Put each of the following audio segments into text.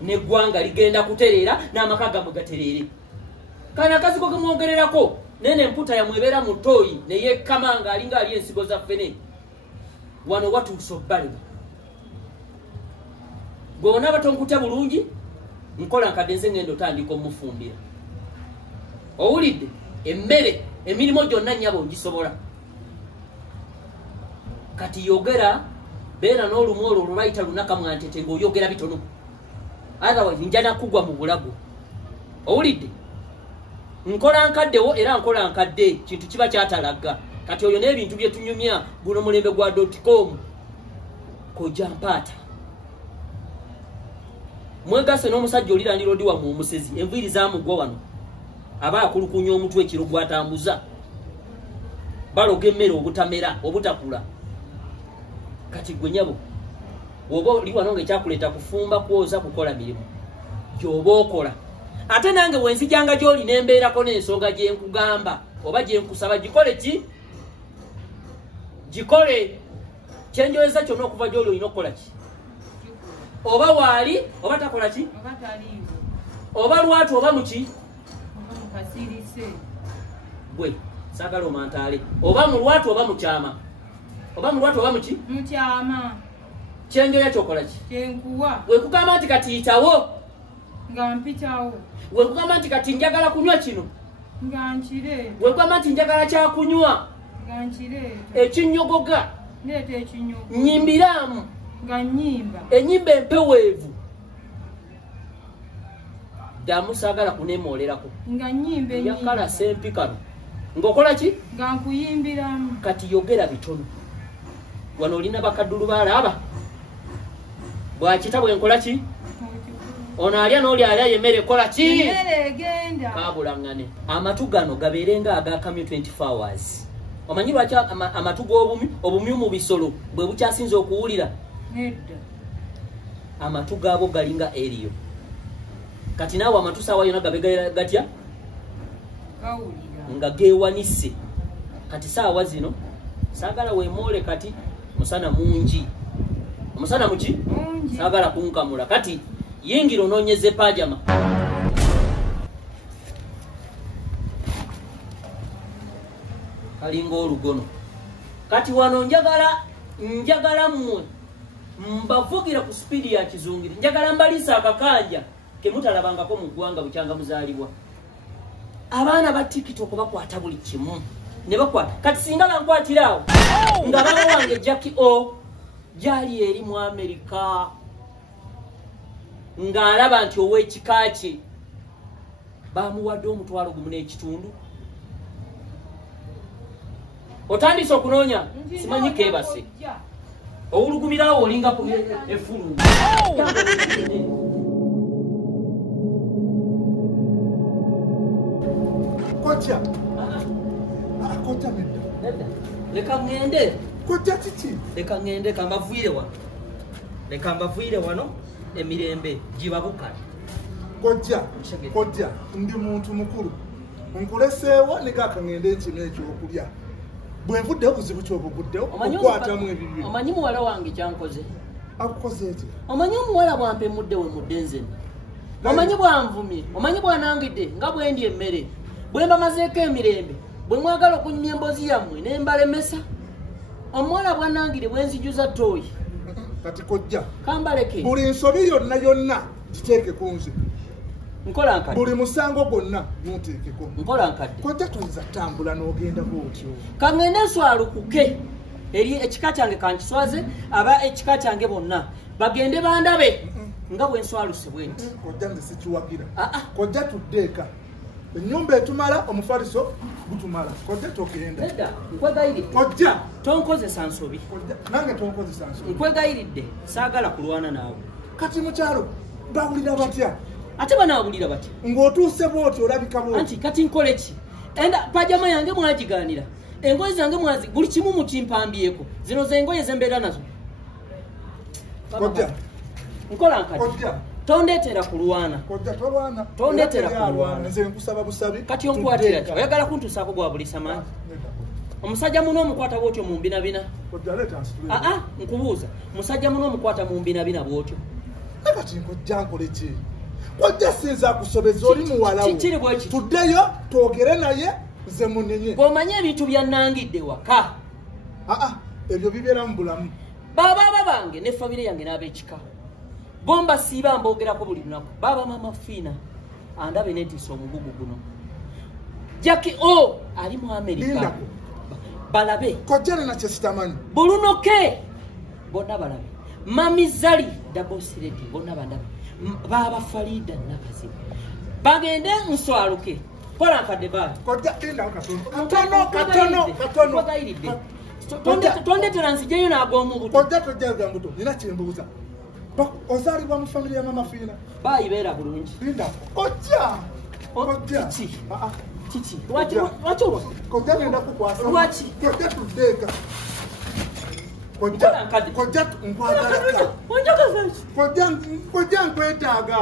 Negwanga ligenda kuterera n'amakaga mugaterere. Kana kaziko kumwongererako nene mputa ya mwebera mutoyi neye kamanga alinga ali ensigo za fene. Wano watu usobali. Gona batonkuta bulungi nkola nkadenze ngendo tandiko mufumbira. Owulidde emmere emirimu gyonna nnyabo ngisobola. Kati yogera beera n'olumwolo olwayita lunaka mwantete ng'oyogera bitono. Otherwise njana kugwa mu bulago. Owulidde nkola nkaddewo era nkola nkadde kintu kiba kyatalaga. Kati oyo n'ebintu bye tunyumya guno mulembe gwa .com koja mpata. Mwegase n'omusajja olirandira odiwa mu musezi enviri zamugwa wano. Aba akulukunya omutwe ekiro gwatambuza. Baloga emmere obutamera obutakula. Kati gwe nyabo wobo liwa nonge kyakuleta kufumba kuoza kukola mirimu gyoba okola ate nange wenzijanga gyoli nembeerako n'ensonga gye nkugamba oba gye nkusaba gikole ki gikole kyenjoyeza kyonna okuva gyoli olina okukola ki oba waali oba takola ki oba lwatu oba muki gwe saagala omantaale oba mu lwatu oba mukyama oba mu lwatu oba muki mukyama Chenjo ya chokolati. Chenkuwa. Wekukama nti kati itawo. Nga mpitawo. Wekukama nti kati njagala kunywa kino. Nga nchire. Wekukama nti njagala kya kunywa. Nga nchire. Ekinyogoga. Lete ekinyogo. Nyimbiramu. Nga nyimba. Enyimba empeweevu. Damu saagala kuneemolerako. Nga nyimba enyimba. Yakala sempikano. Ngokola ki? Nga nkuyimbiramu. Kati yogera bitono. Wano olina bakaddulu balaba. Bwakita bwe nkola ki? Ono alya n'oli alya yemmere kola ki? Emmere egenda. Kabulangane. Amatu gano gabeerenga agakamyu 24 hours. Omanyi lwaki amatu g'obumyu mu bisolo bwe bukyasinza okuwulira? Nedda. Amatu gaabo galinga eriyo. Kati naawe amatu saawa yonna gabe gatya? Gawulira. Nga geewanise. Kati saawa zino saagala weemoole kati musana mungi. Omusana muki? Mungi. Saagala kunkamula. Kati yingira onoonyeze pajama. Kalinga olugono. Kati wano njagala mmwe mbavugira ku speedi ya kizungiri. Njagala mbalisa akakanja ke mutalabangako mu ggwanga bukyanga muzaalibwa. Abaana ba TikTok bakwata buli kimu. Ne bakwata. Kati singa bankwatirawo nga baba wange Jackie O jali eri mu Amerika ng'alaba nti ow'ekika kye bamuwadde omutwalo gumu n'ekitundu. Otandise okunoonya simanyi keebase owulugumirawo olinga ku effulu. Kocha. Kocha nedda. Leka ngende. Kocha kiki? Leka ngende kamba vuire wano emirembe gibabukala. Kocha ndi muntu mukulu. Nkuleseewo nekaka ngende ekino ekyokulya. Bwe nvuddeyo kuzibu kyobuguddeyo okukwatamu ebibyo. Omanyi muwala wange kyankoze? Akukoze eki? Omanyi omuwala bwampe mudde we mudde nze. Omanyi bwanvumye, omanyi bwanangidde nga bwendi emmere. Bwe mbamazeeko emirembe, bwe mwagala okunyumya emboozi yammwe ne mbalemesa. Omuwala bwanangire bwe nzijuza ttooyi. Kati kojja. Kambaleke. Buli nsobi yonna giteeke ku nze. Nkola nkadde. Buli musango gwonna guteekeko. Nkola nkadde. Kojja toyinza tambula n'ogenda bw'otyo. Kangende nswalukuke eri ekika kyange kankiswaze aba ekika kyange bonna bagende bandabe nga bwe nswaluse bwenti. Kojja nze sikiwagira. Kojja tuddeeka Ennyumba etumala omufaliso gutumala. Kojja togenda. Nedda, nkwegayiridde. Kojja Tonkozesa nsobi. nange tonkozesa nsobi. Nkwegayiridde, saagala kulwana naawe. Kati mukyalo bawulira batya? Ate banaawulira batya? Ng'otuuse bw'oti olabika bw'oti. Anti kati nkole ki? Enda pajama yange mwagigaanira. Engoye zange buli kimu mukimpambyeko. Zino z'engoye ze mbeera nazo. Kojja. Nkola nkati. Kojja. Tondetera kulwana. Kojja tolwana. Tondetera kulwana. Nze nkusaba busabi. Kati onkwatira ki? Oyagala kuntusaako gwa buli samaanyi. Omusajja muno omukwata bw'otyo mu mbinabina. Kojja leeta nsitule. Nkubuuza. Musajja muno omukwata mu mbinabina bw'otyo. Kati nkojja nkole ki? Kojja sinza kusobeza oli muwala wo. Kiri bw'eki. Tuddeyo twogere naye nze munenye. Bw'omanye ebintu byannangidde waka. Ebyo bibeera mu bulamu. Baaba bange ne famire yange n'ab'ekika. Bomba siiba mbogerako buli lunaku. Baaba mama Fiina andabe netiisa omugugu guno. Jackie O ali mu Amerika. Balabe. Kojja nina kye sitamanyi. Bulunoke bonna balabe. Mami Zali double sireti bonna bandabe. Baaba Farida nakazi. Bagende nswaluke. Kola nkadde baa. Kojja linda katono. Tondetera nsijeyo n'ag'omu buto. Kojja tojja mbuto. Nina kyembuuza. Ozaalibwa mu famire ya mama Fiina. Baayibeera bulungi. Linda. Kojja. Kiki. Lwaki olwo? Kojja ngenda kukwasa. Lwaki? Kojja tuddeeka. Kojja nkwagalaka. Kojja nkwetaaga.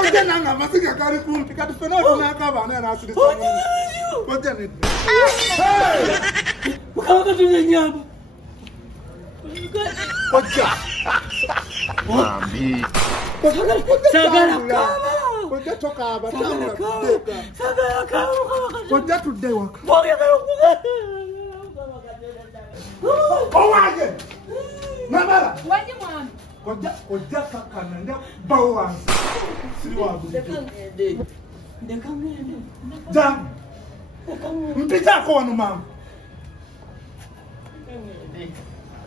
Kojja nange amasiga gali kumpi kati ffena otunaako abaana yanaasirisa. Kojja nedda. Mukama Katonda nnyamba. Kojja. Mami. Sagala kaaba. Kojja tokaaba. Sagala kaaba. Kojja tudde ewaka. Owange. Namala. Waje mwami. Kojja kakkana nja bawo wange. Siri wa bulijjo. Ndeka ngende. Jangu. Mpitaako wano maama.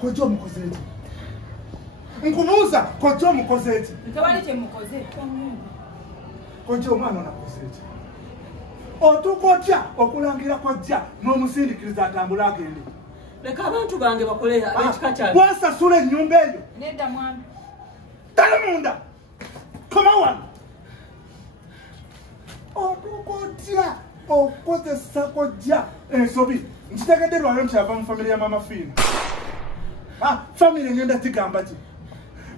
Kojja omukoze eki? Nkubuuza kojja omukoze eki? Tewali kye mukoze. Kojja omwana onakoze eki? Otukotya okulangira kojja n'omusindikiriza atambule agende. Leka abantu bange bakole ab'ekika kyange. Bw'asasula ennyumba eyo. Nedda mwami. Tali munda. Koma wano. Otukotya okozesa kojja ensobi. Nkitegedde lwaliro nti ava mu famire ya mama Fiina. Famire ngenda kigamba ki?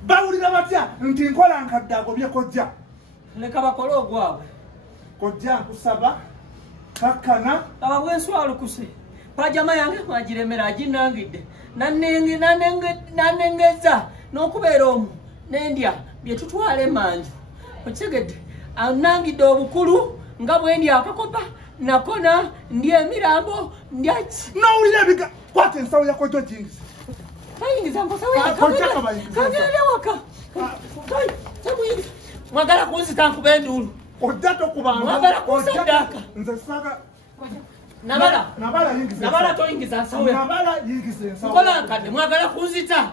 Bawulira batya nti nkola nkadde agobye kojja. Leka bakole ogwabwe. Kojja nkusaba kakkana. Ababwenswalukuse. Pajama yange mwagiremera aginnangidde. Nanengeza n'okubeera omu n'endya bye tutwala emanju. Okitegedde annangidde obukulu nga bwe ndya akakopa nakona ndya emirambo ndya ki. N'owulira ebiga kwata ensawo ya kojja ogiyingiza. Bayingiza nkosawo kagenda waka. Mwagala kunzita nkuba enduulu. Ojja tokubanga. Mwagala kunsaddaaka. Nze saga. Nabala yingiza. Nabala toyingiza nsawo ya. Nabala yingiza ensawo. Nkola nkadde mwagala kunzita.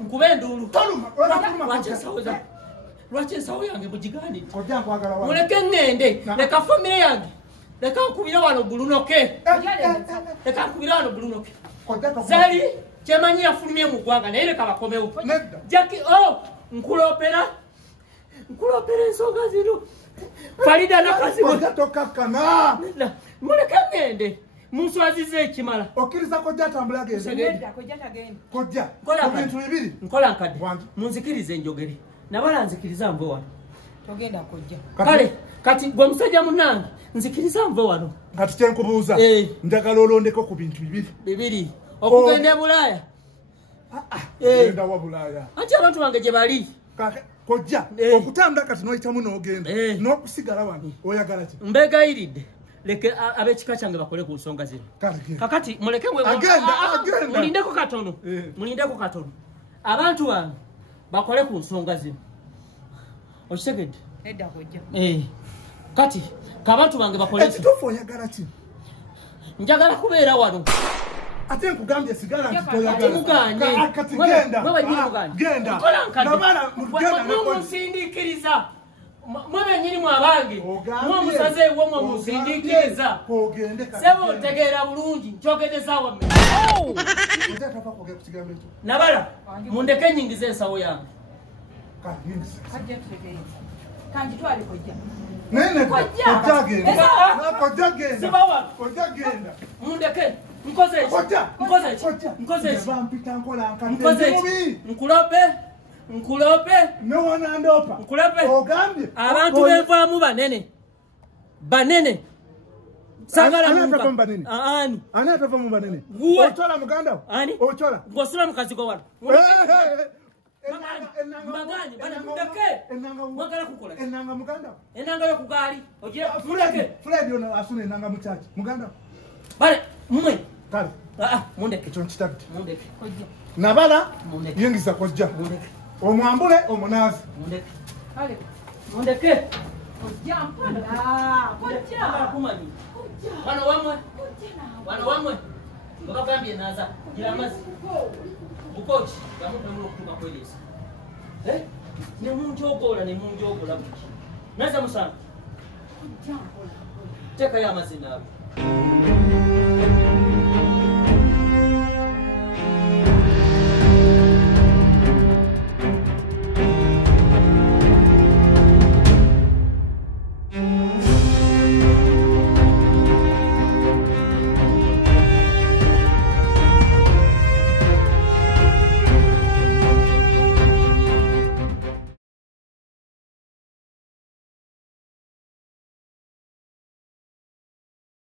Nkuba enduulu. Toluma. Lwaki ensawo yange mugigaanidde? Kojja nkwagala wano. Muleke ngende. Leka famire yange. Leka nkubire wano bulunoke. Leka nkubire wano bulunoke. Zali kyemanyi yafulumye mu ggwanga naye leka bakomewo. Jackie nkulopera ensonga zino. Farida nakazi kojja tokakkana. Muleke ngende. Munswazize ekimala. Okkiriza kojja atambula agende. Nedda kojja tagenda. Kojja. Ebintu bibiri. Nkola nkadde. Munzikirize enjogere. Nabala nzikiriza nve wano. Togenda kojja. Kale kati gwe musajja munnange nzikiriza nve wano. Kati kyenkubuuza. Njagala olondeko ku bintu bibiri. Okugenda e Bulaaya. Genda wa Bulaaya. Anti abantu bange gye bali. Kojja okutambula kati n'oyitamu n'ogenda n'okusigala wano oyagala ki? Mbeegayiridde leke ab'ekika kyange bakole ku nsonga zino. Kakati muleke agenda. Mulindeko katono. Abantu bange bakole ku nsonga zino. Okitegedde? Nedda kojja. Kati kabantu bange bakole ki? Ekituufu oyagala ki? Njagala kubeera wano. Ate nkugambye sigala nti toyagala. Kati genda. Genda. Nkola nkadde. Munsindiikiriza. mwe nyiri mwabange mwe musaze wo mwe musindikiriza sebo tegera bulungi nchogede sawa mme nabala mundeke nyingize ensawo yange kajja tutegeeza kanji twali kojja nene kojja genda mundeke nkoze nkulope newanandopa ogambye abantu benvaamu banene sagala ani atava mu banene ochola muganda ochola ngosula mukazi go wano maganye bana mundeke mwagala kukola enanga muganda enanga yo kugali oje Fred ono asune enanga muchachi muganda bale mmwe kale mundeke ekyo nkitabite mundeke kojja nabala yingiza kojja mundeke omwambule omunazi mundeke kale mundeke kojja mpala kojja kumanyi wana wamwe bakagambye naza gira amazi bukochi yamupemula okutuka kweleza nemunjogola buki naza musana teka ya amazi nawe